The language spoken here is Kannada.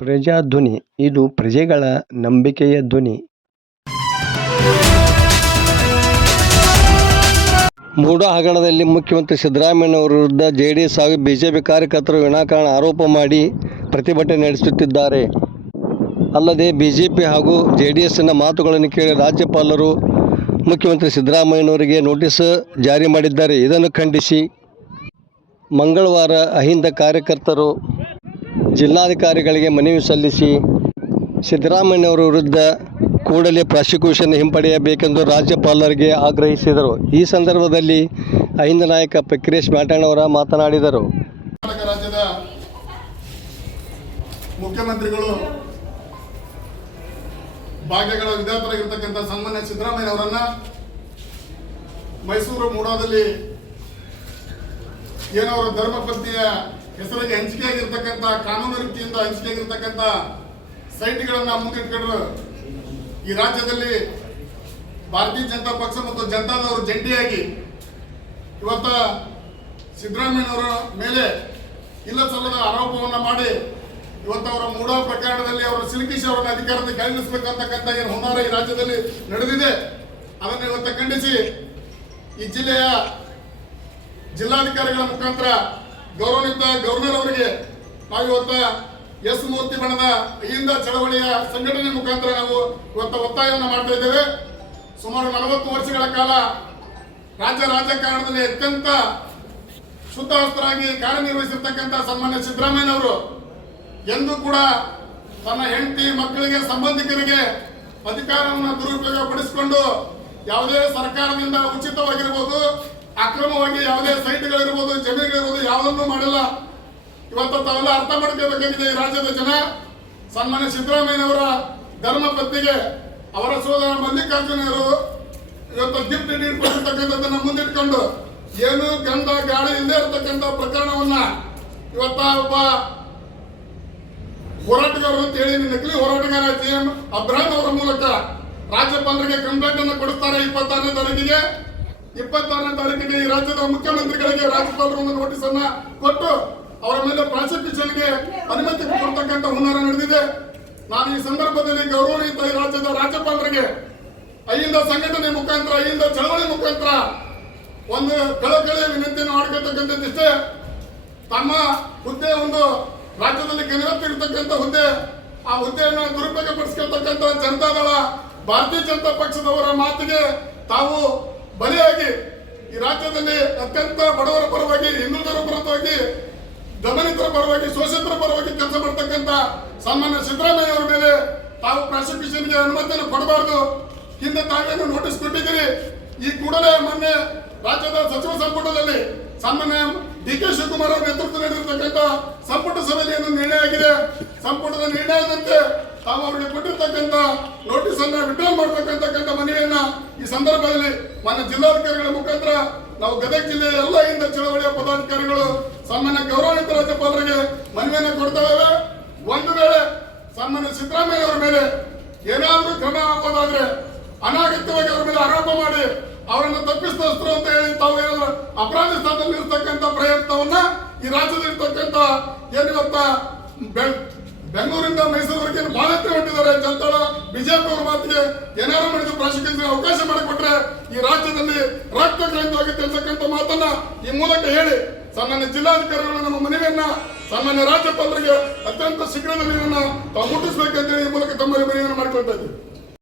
ಪ್ರಜಾಧ್ವನಿ ಇದು ಪ್ರಜೆಗಳ ನಂಬಿಕೆಯ ಧ್ವನಿ. ಮೂಡಾ ಹಗರಣದಲ್ಲಿ ಮುಖ್ಯಮಂತ್ರಿ ಸಿದ್ದರಾಮಯ್ಯನವರ ವಿರುದ್ಧ ಜೆಡಿಎಸ್ ಹಾಗೂ ಬಿಜೆಪಿ ಕಾರ್ಯಕರ್ತರು ವಿನಾಕಾರಣ ಆರೋಪ ಮಾಡಿ ಪ್ರತಿಭಟನೆ ನಡೆಸುತ್ತಿದ್ದಾರೆ. ಅಲ್ಲದೆ ಬಿಜೆಪಿ ಹಾಗೂ ಜೆಡಿಎಸ್ನ ಮಾತುಗಳನ್ನು ಕೇಳಿ ರಾಜ್ಯಪಾಲರು ಮುಖ್ಯಮಂತ್ರಿ ಸಿದ್ದರಾಮಯ್ಯನವರಿಗೆ ನೋಟಿಸ್ ಜಾರಿ ಮಾಡಿದ್ದಾರೆ. ಇದನ್ನು ಖಂಡಿಸಿ ಮಂಗಳವಾರ ಅಹಿಂದ ಕಾರ್ಯಕರ್ತರು ಜಿಲ್ಲಾಧಿಕಾರಿಗಳಿಗೆ ಮನವಿ ಸಲ್ಲಿಸಿ ಸಿದ್ದರಾಮಯ್ಯನವರ ವಿರುದ್ಧ ಕೂಡಲೇ ಪ್ರಾಸಿಕ್ಯೂಷನ್ ಹಿಂಪಡೆಯಬೇಕೆಂದು ರಾಜ್ಯಪಾಲರಿಗೆ ಆಗ್ರಹಿಸಿದರು. ಈ ಸಂದರ್ಭದಲ್ಲಿ ಅಹಿಂದ ನಾಯಕ ಪ್ರಕ್ರಿಯೇಶ್ ಮ್ಯಾಟಣ್ಣವರ ಮಾತನಾಡಿದರು. ಕರ್ನಾಟಕ ರಾಜ್ಯದ ಮುಖ್ಯಮಂತ್ರಿಗಳು ಭಾಗ್ಯಗಳ ವಿಧಾತರಾಗಿರ್ತಕ್ಕಂಥ ಸನ್ಮಾನ್ಯ ಸಿದ್ದರಾಮಯ್ಯನವರನ್ನ ಮೈಸೂರು ಮೂಡಾದಲ್ಲಿ ಏನವರ ಧರ್ಮಪತ್ನಿಯ ಹೆಸರಿಗೆ ಹಂಚಿಕೆಯಾಗಿರ್ತಕ್ಕಂಥ ಕಾನೂನು ರೀತಿಯಿಂದ ಹಂಚಿಕೆಯಾಗಿರ್ತಕ್ಕಂಥ ಸೈಟ್ಗಳನ್ನ ಮುಂದಿಟ್ಕೊಂಡ್ರು ಈ ರಾಜ್ಯದಲ್ಲಿ ಭಾರತೀಯ ಜನತಾ ಪಕ್ಷ ಮತ್ತು ಜನತಾದವರು ಜಂಟಿಯಾಗಿ ಇವತ್ತ ಸಿದ್ದರಾಮಯ್ಯನವರ ಮೇಲೆ ಇಲ್ಲ ಸಲ್ಲದ ಆರೋಪವನ್ನು ಮಾಡಿ ಇವತ್ತು ಅವರ ಮೂಡಾ ಪ್ರಕರಣದಲ್ಲಿ ಅವರ ಸಿಲುಕಿಸಿ ಅವರನ್ನು ಅಧಿಕಾರದ ಕೆಳಗಿಳಿಸಬೇಕಂತಕ್ಕಂಥ ಏನು ಹುನ್ನಾರ ಈ ರಾಜ್ಯದಲ್ಲಿ ನಡೆದಿದೆ. ಅದನ್ನು ಇವತ್ತು ಖಂಡಿಸಿ ಈ ಜಿಲ್ಲೆಯ ಜಿಲ್ಲಾಧಿಕಾರಿಗಳ ಮುಖಾಂತರ ಗೌರವಾನ್ವಿತ ಗವರ್ನರ್ ಅವರಿಗೆ ನಾವು ಇವತ್ತು ಎಸ್ ಮೂರ್ತಿ ಬಣದ ಅಹಿಂದ ಚಳವಳಿಯ ಸಂಘಟನೆ ಮುಖಾಂತರ ನಾವು ಇವತ್ತು ಒತ್ತಾಯವನ್ನು ಮಾಡ್ತಾ ಇದ್ದೇವೆ. ಸುಮಾರು 40 ವರ್ಷಗಳ ಕಾಲ ರಾಜ್ಯ ರಾಜಕಾರಣದಲ್ಲಿ ಅತ್ಯಂತ ಶುದ್ಧಹಸ್ತರಾಗಿ ಕಾರ್ಯನಿರ್ವಹಿಸಿರ್ತಕ್ಕಂಥ ಸನ್ಮಾನ್ಯ ಸಿದ್ದರಾಮಯ್ಯನವರು ಎಂದೂ ಕೂಡ ತನ್ನ ಹೆಂಡತಿ ಮಕ್ಕಳಿಗೆ ಸಂಬಂಧಿಕರಿಗೆ ಅಧಿಕಾರವನ್ನು ದುರುಪಯೋಗ ಪಡಿಸಿಕೊಂಡು ಯಾವುದೇ ಸರ್ಕಾರದಿಂದ ಉಚಿತವಾಗಿರ್ಬೋದು, ಅಕ್ರಮವಾಗಿ ಯಾವುದೇ ಸೈಟ್ಗಳಿರ್ಬೋದು, ಜಮೀನುಗಳಿರ್ಬೋದು ಯಾವುದನ್ನು ಮಾಡಿಲ್ಲ. ಇವತ್ತು ತಾವೆಲ್ಲ ಅರ್ಥ ಮಾಡ್ಕೋಬೇಕಾಗಿದೆ. ಈ ರಾಜ್ಯದ ಜನ ಸನ್ಮಾನ್ಯ ಸಿದ್ದರಾಮಯ್ಯನವರ ಧರ್ಮಪತ್ನಿಗೆ ಅವರ ಸೋದರ ಮಲ್ಲಿಕಾರ್ಜುನರು ಇವತ್ತು ಗಿಫ್ಟ್ ನೀಡಿರ್ತಕ್ಕಂಥದ್ದನ್ನು ಮುಂದಿಟ್ಕೊಂಡು ಏನು ಗಂಧ ಗಾಳಿ ಇಲ್ಲದೆ ಇರತಕ್ಕಂಥ ಪ್ರಕರಣವನ್ನ ಇವತ್ತ ಒಬ್ಬ ಹೋರಾಟಗಾರರು ಅಂತ ಹೇಳಿ ನಕಲಿ ಹೋರಾಟಗಾರ GM ಅಬ್ರಾಹಂ ಅವರ ಮೂಲಕ ರಾಜ್ಯಪಾಲರಿಗೆ ಕಂಪ್ಲೇಂಟ್ ಅನ್ನು ಕೊಡುತ್ತಾರೆ. 26ನೇ ತಾರೀಕಿಗೆ ಈ ರಾಜ್ಯದ ಮುಖ್ಯಮಂತ್ರಿಗಳಿಗೆ ರಾಜ್ಯಪಾಲರು ಒಂದು ನೋಟಿಸ್ ಅನ್ನ ಕೊಟ್ಟು ಅವರ ಮೇಲೆ ಪ್ರಾಸಿಕ್ಯೂಷನ್ಗೆ ಅನುಮತಿ ಕೊಡ್ತಕ್ಕಂಥ ಹುನ್ನಾರ ನಡೆದಿದೆ. ನಾನು ಈ ಸಂದರ್ಭದಲ್ಲಿ ಗೌರವಾನ್ವಿತ ಈ ರಾಜ್ಯದ ರಾಜ್ಯಪಾಲರಿಗೆ ಅಹಿಂದ ಸಂಘಟನೆ ಮುಖಾಂತರ, ಅಹಿಂದ ಚಳವಳಿ ಮುಖಾಂತರ ಒಂದು ಕಳಕಳಿಯ ವಿನಂತಿಯನ್ನು ಮಾಡ್ಕೊಳ್ತಕ್ಕಂಥದ್ದಿಷ್ಟೇ. ತಮ್ಮ ಹುದ್ದೆ ಒಂದು ರಾಜ್ಯದಲ್ಲಿ ಘನವತ್ತಿರ್ತಕ್ಕಂಥ ಹುದ್ದೆ, ಆ ಹುದ್ದೆಯನ್ನು ದುರುಪಯೋಗ ಪಡಿಸ್ಕೊಳ್ತಕ್ಕಂಥ ಜನತಾದಳ ಭಾರತೀಯ ಜನತಾ ಪಕ್ಷದವರ ಮಾತಿಗೆ ತಾವು ಬಲಿಯಾಗಿ ಈ ರಾಜ್ಯದಲ್ಲಿ ಅತ್ಯಂತ ಬಡವರ ಪರವಾಗಿ, ಹಿಂದುಳಿದರ ಪರವಾಗಿ, ದಮನಿತರ ಪರವಾಗಿ, ಶೋಷಿತರ ಪರವಾಗಿ ಕೆಲಸ ಮಾಡ್ತಕ್ಕಂಥ ಸನ್ಮಾನ್ಯ ಸಿದ್ದರಾಮಯ್ಯ ಅವರ ಮೇಲೆ ತಾವು ಪ್ರಾಸಿಕ್ಯೂಷನ್ಗೆ ಅನುಮತಿಯನ್ನು ಕೊಡಬಾರದು. ಹಿಂದೆ ತಾವೇನು ನೋಟಿಸ್ ಕೊಟ್ಟಿದ್ದೀರಿ. ಈ ಕೂಡಲೇ ಮೊನ್ನೆ ರಾಜ್ಯದ ಸಚಿವ ಸಂಪುಟದಲ್ಲಿ ಸನ್ಮಾನ್ಯ DK ಶಿವಕುಮಾರ್ ಅವರ ನೇತೃತ್ವ ನಡೆದಿರ್ತಕ್ಕಂಥ ಸಂಪುಟ ಸಭೆಯಲ್ಲಿ ಏನು ನಿರ್ಣಯ ಆಗಿದೆ, ಸಂಪುಟದ ನಿರ್ಣಯದಂತೆ ತಾವು ಅವರಿಗೆ ಕೊಟ್ಟಿರ್ತಕ್ಕಂಥ ನೋಟಿಸ್ ಅನ್ನ ವಿಡ್ರಾಲ್ ಮಾಡಬೇಕಂತಕ್ಕಂಥ ಮನವಿಯನ್ನ ಈ ಸಂದರ್ಭದಲ್ಲಿ ಮಾನ್ಯ ಜಿಲ್ಲಾಧಿಕಾರಿಗಳ ಮುಖಾಂತರ ನಾವು ಗದಗ ಜಿಲ್ಲೆಯ ಎಲ್ಲ ಹಿಂದ ಚಳವಳಿಯ ಪದಾಧಿಕಾರಿಗಳು ಸನ್ಮಾನ್ಯ ಗೌರವಾನ್ವಿತ ರಾಜ್ಯಪಾಲರಿಗೆ ಮನವಿಯನ್ನು ಕೊಡ್ತಾ ಇದ್ದೇವೆ. ಒಂದು ವೇಳೆ ಸನ್ಮಾನ್ಯ ಸಿದ್ದರಾಮಯ್ಯ ಅವರ ಮೇಲೆ ಏನಾದರೂ ಕ್ರಮ ಆಗೋದಾದ್ರೆ ಅನಾಗತ್ಯವಾಗಿ ಅವರ ಮೇಲೆ ಆರೋಪ ಮಾಡಿ ಅವರನ್ನು ತಪ್ಪಿಸ್ತರು ಅಂತ ಹೇಳಿ ತಾವು ಏನಾದ್ರು ಅಪರಾಧ ಸ್ಥಾನದಲ್ಲಿ ಇರ್ತಕ್ಕಂಥ ಪ್ರಯತ್ನವನ್ನ ಈ ರಾಜ್ಯದಲ್ಲಿರ್ತಕ್ಕಂಥ ಏನಿವತ್ತ ಬೆಂಗಳೂರಿಂದ ಮೈಸೂರಿಗೆ ಬಾಲತ್ರ ಹೊಂಟಿದ್ದಾರೆ ಜನತಾಳ ಬಿಜೆಪಿ ಅವರ ಮಾತಿಗೆ ಏನಾರು ಮಾಡಿದ ಪ್ರಾಸಿಕ್ಯೂಷನ್ ಅವಕಾಶ ಮಾಡಿಕೊಟ್ರೆ ಈ ರಾಜ್ಯದಲ್ಲಿ ರಕ್ತ ಕ್ರಾಂತಿಯಾಗುತ್ತೆ ಅಂತಕ್ಕಂಥ ಮಾತನ್ನ ಈ ಮೂಲಕ ಹೇಳಿ ಸಾಮಾನ್ಯ ಜಿಲ್ಲಾಧಿಕಾರಿಗಳು ನಮ್ಮ ಮನವಿಯನ್ನ ಸಾಮಾನ್ಯ ರಾಜ್ಯಪಾಲರಿಗೆ ಅತ್ಯಂತ ಶೀಘ್ರದಲ್ಲಿ ತಾವು ಮುಟ್ಟಿಸಬೇಕಂತೇಳಿ ಈ ಮೂಲಕ ತಮ್ಮಲ್ಲಿ ಮನವಿಯನ್ನು ಮಾಡಿಕೊಳ್ತಾ ಇದ್ದೀವಿ.